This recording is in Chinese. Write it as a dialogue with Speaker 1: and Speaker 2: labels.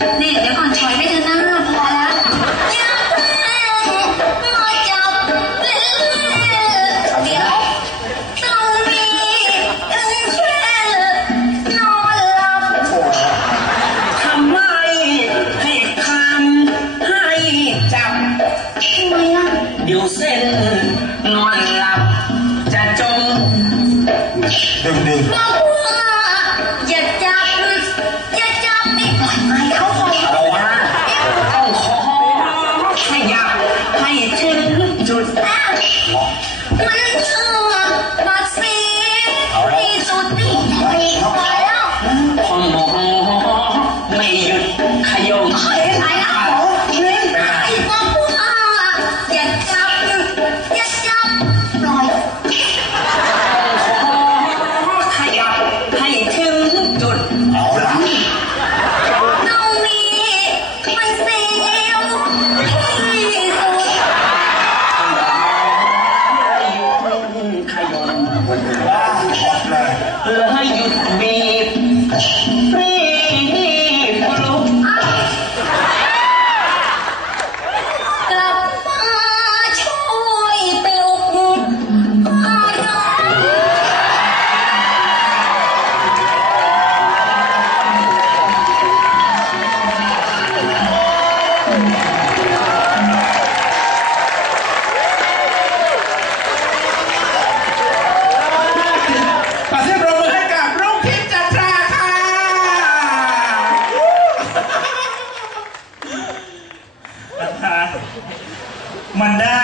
Speaker 1: 那也别放好我认输
Speaker 2: Hi, you
Speaker 3: มันได้